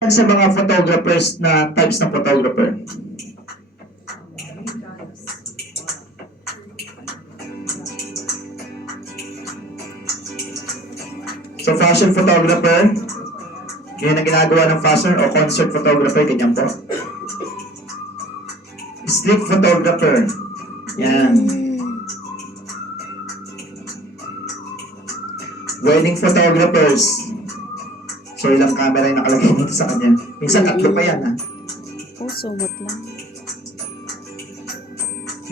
Sa mga photographers na types ng photographer. So, fashion photographer, yan ang ginagawa ng fashion o concert photographer, ganyan po. Street photographer, yan. Wedding photographers. So, ilang camera yung nakalagay dito sa kanya. Minsan, tatlo pa yan, ha? Oh, sumot lang.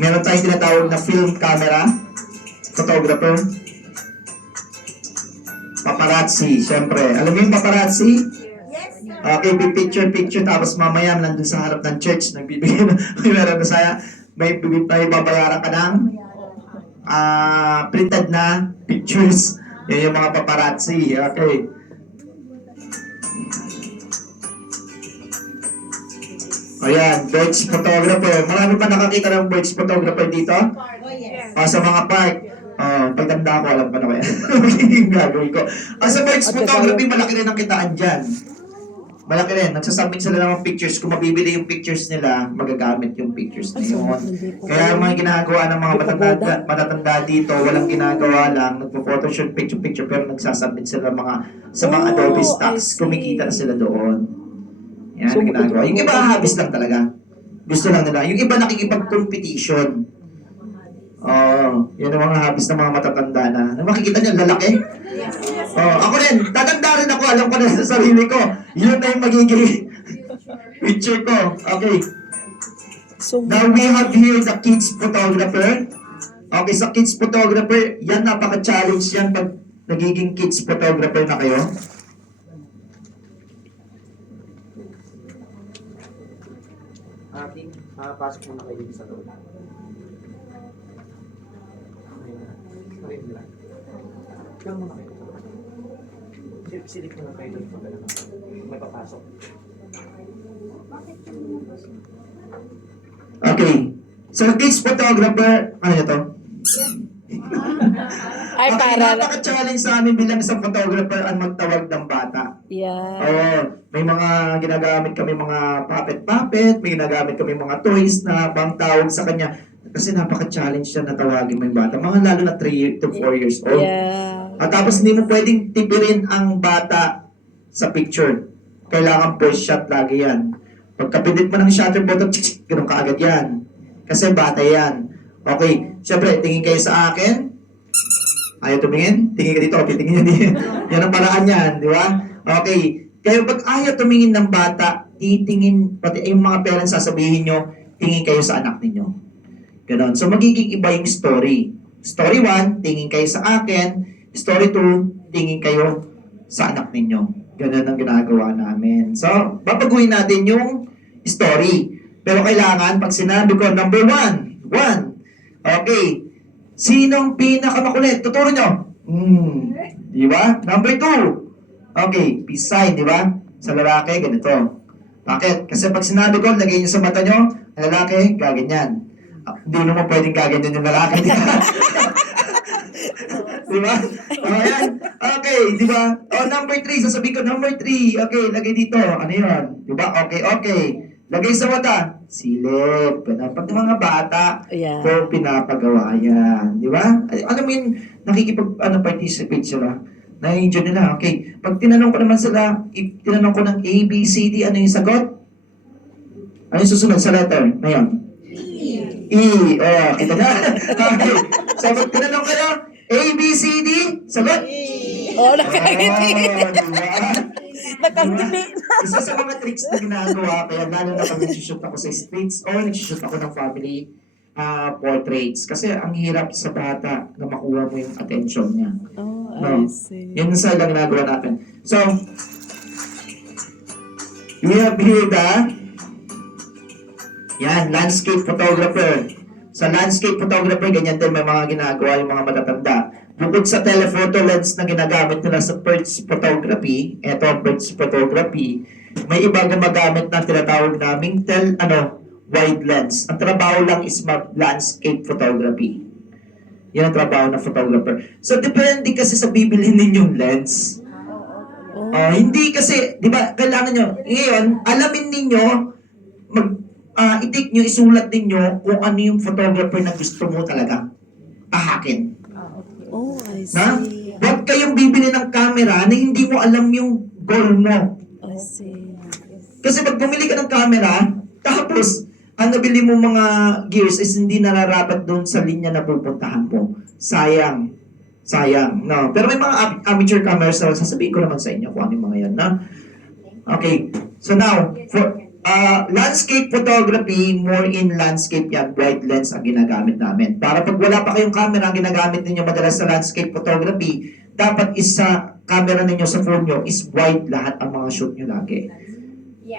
Meron tayong tinatawag na film camera, photographer. Paparazzi, syempre. Alam mo yung paparazzi? Yes, sir. Okay, picture, tapos mamaya nandun sa harap ng church, nagbibigay na, meron na saya, may babayaran ka ng printed na pictures. Yan yung mga paparazzi, okay. Ayan, birds photographer. Marami pa nakakita ng birds photographer dito? Oh, yes. Sa mga park. Pagtanda ko, alam ko na kaya. Yung gagawin ko. Sa birds photography, malaki rin ang kitaan dyan. Malaki rin. Nagsasubmit sila ng mga pictures. Kung mabibili yung pictures nila, magagamit yung pictures na yun. Kaya yung mga ginagawa ng mga matatanda dito, walang ginagawa lang. Nagpo-photoshoot picture, pero nagsasubmit sila sa mga Adobe stocks. Kumikita na sila doon. Yan ang ginagawa. Yung iba, habis lang talaga. Gusto lang nila. Yung iba, nakikipag-competition. Yan ang mga habis ng mga matatanda na. Makikita niyo, lalaki. Ako rin, tatanda rin ako. Alam ko na sa sarili ko. Yun na yung magiging picture ko. Okay. Now we have here the kids photographer. Okay, sa kids photographer, yan napaka-challenge yan pag nagiging kids photographer na kayo. Ating pasok muna kayo sa loob. Lang muna kayo. Silip muna kayo doon pag may papasok. Okay. So, kids photographer, ano nyo to? Ay, Okay, para. napaka-challenge sa amin bilang isang photographer ang magtawag ng bata. Yeah. May mga ginagamit kami mga puppet, may ginagamit kami mga toys na pang tawag sa kanya. Kasi napaka-challenge siya na tawagin mo yung bata. Mga lalo na 3 to 4 years old. Yeah. At tapos hindi mo pwedeng tipirin ang bata sa picture. Kailangan first shot lagi yan. Pagkapindit mo ng shutter button, ganun ka agad yan. Kasi bata yan. Okay, syempre, tingin kayo sa akin. Ayaw tumingin? Tingin ka dito, titingin yan. Yan ang paraan yan, di ba? Okay, kayo pag ayaw tumingin ng bata, titingin, pati yung mga parents sasabihin nyo, tingin kayo sa anak ninyo. Ganon. So, magiging iba yung story. Story 1, tingin kayo sa akin. Story 2, tingin kayo sa anak ninyo. Ganon ang ginagawa namin. So, babaguhin natin yung story. Pero kailangan, pag sinabi ko, number 1, okay, sinong pinakamakulit? Tuturo nyo. Di ba? Number 2, okay, peace sign, di ba? Sa lalaki, ganito. Bakit? Kasi pag sinabi ko, lagay nyo sa mata nyo, ang lalaki, gaganyan. Hindi naman pwedeng gaganyan yung lalaki, di ba? Di ba? Ayan. Okay, di ba? Number 3, sasabihin ko, number 3. Okay, lagay dito. Ano yun? Di ba? Okay. Lagay sa mata. Silip. Pag mga bata, Yeah. ko pinapagawa yan. Di ba? Alam mo yun, participate sila. Na-enjoy nila. Okay. Pag tinanong ko naman sila, tinanong ko ng A, B, C, D, ano yung sagot? Ano yung susunod sa letter? Ngayon? E. Ito na. Okay. So, pag tinanong ka na, A, B, C, D, sagot? Oh, nakangiti. Diba? Nakangiti. Isa sa mga tricks na ginagawa, kaya lalo na pag nag-shoot ako sa streets o nag-shoot ako ng family portraits. Kasi ang hirap sa bata na makuha mo yung attention niya. Oh, No. I see. Yan sa lang ginagawa natin. So, we have here landscape photographer. Sa landscape photographer, ganyan din may mga ginagawa yung mga matatanda. Bukod sa telephoto lens na ginagamit nila sa birds photography, birds photography, may iba gumagamit na tinatawag naming wide lens. Ang trabaho lang is landscape photography. Yan ang trabaho ng photographer. So, depende kasi sa bibilhin ninyong lens. Oh. Hindi kasi, di ba, kailangan nyo, ngayon, alamin ninyo, i-take nyo, isulat ninyo kung ano yung photographer na gusto mo talaga tahakin. Oh, I Na? see. Huwag kayong bibili ng camera na hindi mo alam yung goal mo. I see. Kasi pag bumili ka ng camera, tapos, ang nabili mo mga gears is hindi nararapat doon sa linya na pupuntahan mo. Sayang. Sayang. No. Pero may mga amateur cameras na sasabihin ko naman sa inyo kung ano yung mga yan. Na? Okay. So now, for landscape photography, more in landscape yan, wide lens ang ginagamit namin. Para pag wala pa kayong camera, ang ginagamit ninyo madalas sa landscape photography, dapat isa camera ninyo sa phone nyo is wide lahat ang mga shoot nyo lagi.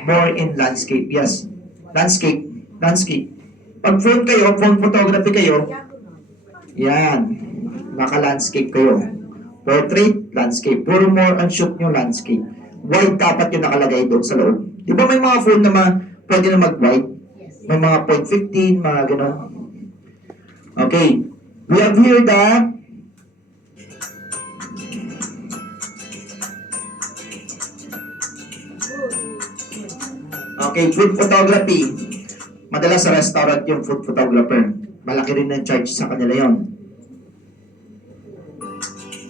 More in landscape, yes. Landscape. Landscape. Pag phone kayo, phone photography kayo, yan. Naka-landscape kayo. Portrait, landscape. Puro more ang shoot nyo landscape. Wide dapat yung nakalagay doon sa loob. Di ba may mga phone na pwede na mag-wide? May mga 0.15, mga gano'n. Okay. We have here the okay, food photography. Madalas sa restaurant yung food photographer. Malaki rin ang charge sa kanila yon.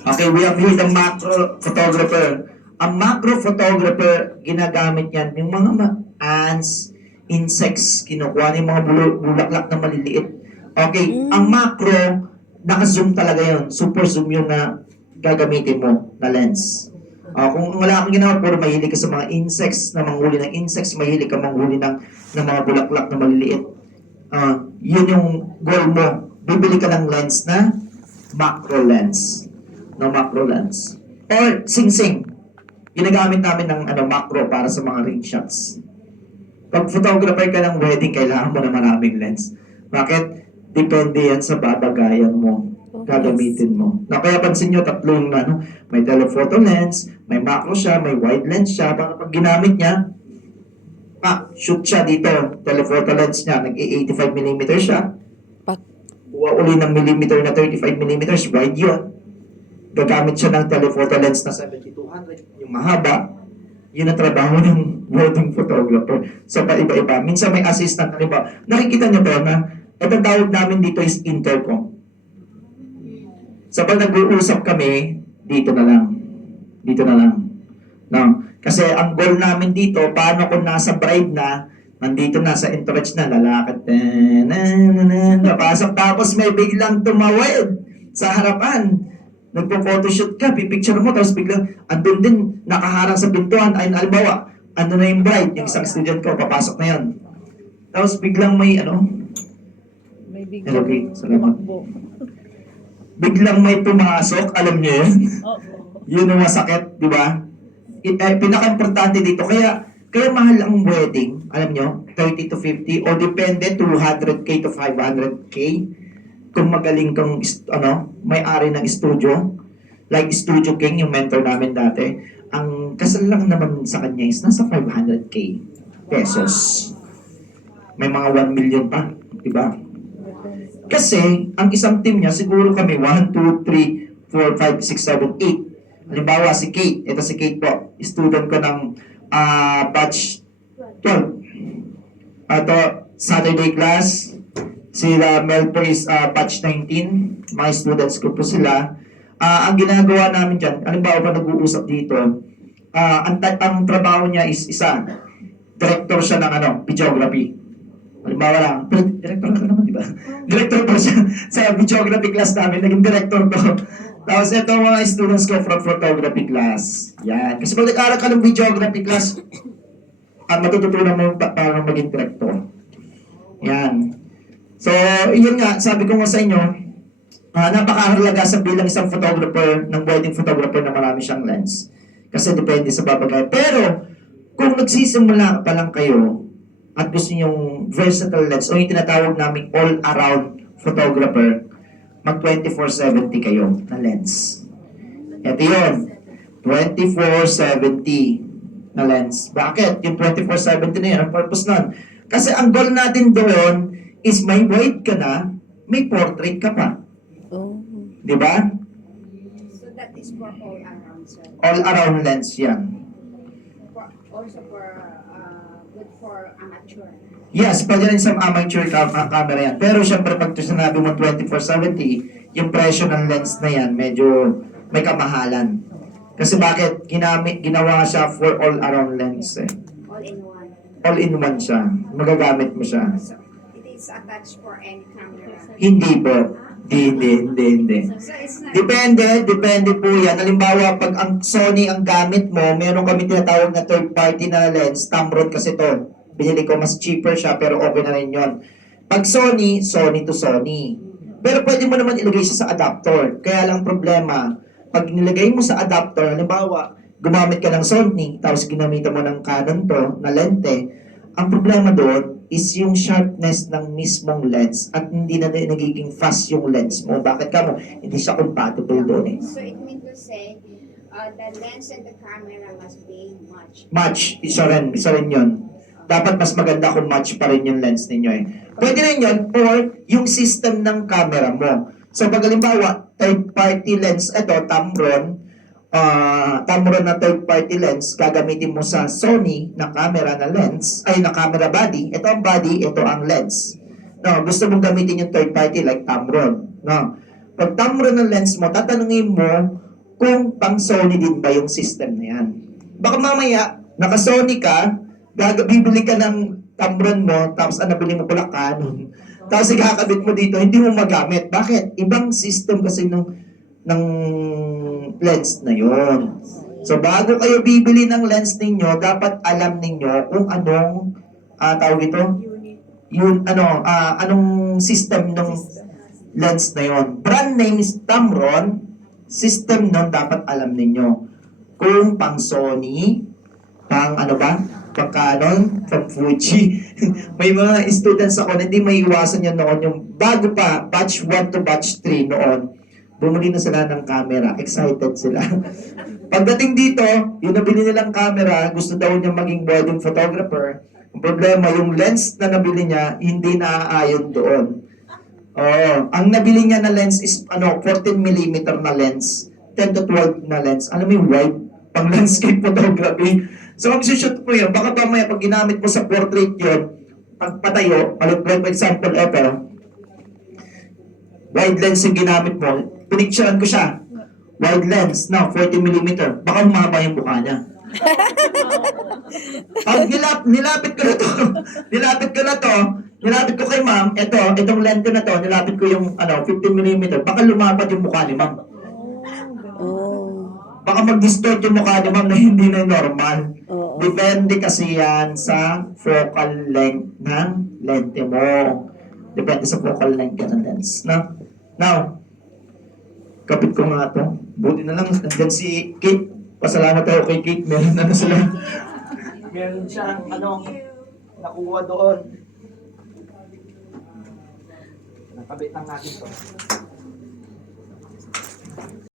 Okay, we have here the macro photographer. Ang macro photographer, ginagamit yan yung mga ants, insects, kinukuha yung mga bulaklak na maliliit. Okay, ang macro, naka-zoom talaga yon. Super zoom yung na gagamitin mo na lens. Kung wala kang ginawa, puro mahilig ka sa mga insects, na manghuli ng insects, mahilig ka manghuli ng mga bulaklak na maliliit. Yun yung goal mo. Bibili ka ng lens na macro lens. No macro lens. Or sing-sing. Ginagamit namin ng macro para sa mga ring shots. Pag photographer ka ng wedding, kailangan mo na maraming lens. Bakit? Depende yan sa babagayan mo. Gagamitin mo. Na kaya pansin nyo, tatlong may telephoto lens, may macro siya, may wide lens siya. Para pag ginamit niya, shoot siya dito. Telephoto lens niya, nag-85mm siya. Pak. Kuha uli ng millimeter na 35mm, wide yun. Gagamit siya ng telephoto lens na 7200, yung mahaba. Yun ang trabaho ng wedding photographer. So, iba-iba. Minsan may assistant, halimbawa, nakikita niyo to na, itong tawag namin dito is intercom. So, pag nag-uusap kami, dito na lang. Dito na lang. No? Kasi ang goal namin dito, paano kung nasa bride na, nandito na sa entourage na, lalakad, napasok, tapos may biglang tumawid sa harapan. Nagpo-photoshoot ka, pipicture mo, tapos biglang, andun din, nakaharang sa pintuan, ay alimbawa, ano na yung bride, yung isang student ko, papasok na yan. Tapos biglang may, May Hello, Kate. Salamat. tumakbo. Biglang may pumasok, alam niyo yun? Oo. Yun ang masakit, di ba? Pinaka-importante dito, kaya mahal ang wedding, alam nyo, 30 to 50, o depende, 200k to 500k. Kung magaling kang, may-ari ng studio, like Studio King, yung mentor namin dati, ang kasal lang naman sa kanya is nasa 500k pesos. May mga 1 million pa, di ba? Kasi, ang isang team niya, siguro kami, 1, 2, 3, 4, 5, 6, 7, 8. Halimbawa, si Kate. Ito si Kate po. Student ko ng batch 12. Ito, Saturday class. Sila Mel po is batch 19. Mga students ko po sila. Ang ginagawa namin dyan, halimbawa pa nag-uusap dito, ang trabaho niya is isa. Director siya ng videography. Halimbawa lang, pero director ka naman, di ba? Director po siya sa videography class namin, naging director ko. Tapos ito mga students ko from photography class. Yan. Kasi pag nag-aaral ka ng videography class, matututunan mo paano maging director. Yan. So, yun nga, sabi ko nga sa inyo, napakahalaga sa bilang isang photographer, ng wedding photographer na marami siyang lens. Kasi depende sa babagay. Pero, kung nagsisimula pa lang kayo, at gusto niyo yung versatile lens o yung tinatawag naming all-around photographer, mag 24-70 kayo na lens. Ito yun, 24-70 na lens. Bakit? Yung 24-70 na yun, ang purpose nun. Kasi ang goal natin doon is may wide ka na, may portrait ka pa. Oh. Di ba? So that is for all around, sir. All-around lens yan. also for good for amateur. Yes, pwede rin sa amateur camera yan. Pero syempre, pag sinabi mo 24-70, yung presyo ng lens na yan, medyo may kamahalan. Kasi bakit? Ginawa siya for all-around lens eh. All in one. All-in-one siya. Magagamit mo siya. So it is attached for any camera. Hindi po. Hindi. So it's not. Depende po yan. Halimbawa, pag ang Sony ang gamit mo, meron kami tinatawag na third party na lens, Tamron kasi to. Binili ko, mas cheaper siya, pero okay na rin yun. Pag Sony to Sony. Pero pwede mo naman ilagay siya sa adapter. Kaya lang problema, pag nilagay mo sa adapter, halimbawa, gumamit ka ng Sony, tapos ginamitan mo ng Canon to, na lente, ang problema doon is yung sharpness ng mismong lens at hindi na nagiging fast yung lens mo. Bakit ka mo? Hindi siya compatible doon eh. So it means to say, the lens and the camera must be matched. Match, isa rin yun. Dapat mas maganda kung match pa rin yung lens ninyo eh. Pwede rin yun, or yung system ng camera mo. So pag halimbawa, third party lens, ito, Tamron na third party lens, gagamitin mo sa Sony na camera na lens, ay na camera body. Ito ang body, ito ang lens. No, gusto mong gamitin yung third party like Tamron. No. Pag Tamron ng lens mo, tatanungin mo kung pang Sony din ba yung system na yan. Baka mamaya, naka-Sony ka, bibili ka ng Tamron mo, tapos nabili mo pala Canon. Tapos ikakabit mo dito, hindi mo magamit. Bakit? Ibang system kasi ng lens na yon. So bago kayo bibili ng lens ninyo, dapat alam ninyo kung anong tawag ito? Anong system ng lens na yon. Brand name is Tamron, system nun dapat alam ninyo. Kung pang Sony, pang pang Canon, pang Fuji. May mga students ako na hindi may iwasan yan noon. Yung bago pa, batch 1 to batch 3 noon, bumili na sila ng camera. Excited sila. Pagdating dito, yung nabili nilang camera, gusto daw niya maging wedding photographer. Ang problema, yung lens na nabili niya, hindi naaayon doon. Ang nabili niya na lens is 14mm na lens, 10 to 12 na lens. Alam mo yung wide, pang landscape photography. So, ang shoot mo yun, baka mamaya pag ginamit mo sa portrait yun, pag patayo, for example, ito, wide lens yung ginamit mo, pinicturean ko siya, wide lens, 40mm, baka humaba yung mukha niya. Pag nilapit ko kay ma'am, itong lens ko na to, nilapit ko yung 15mm, baka lumapad yung mukha ni ma'am. Oh. Baka mag-distort yung mukha ni ma'am na hindi na normal. Oo. Depende kasi yan sa focal length ng lente mo. Depende sa focal length ng lens. Now, kapit ko nga to. Buti na lang, nandyan si Kate. Pasalamat tayo kay Kate. Meron na sila. Meron siyang nakuha doon. Nakabit lang natin to.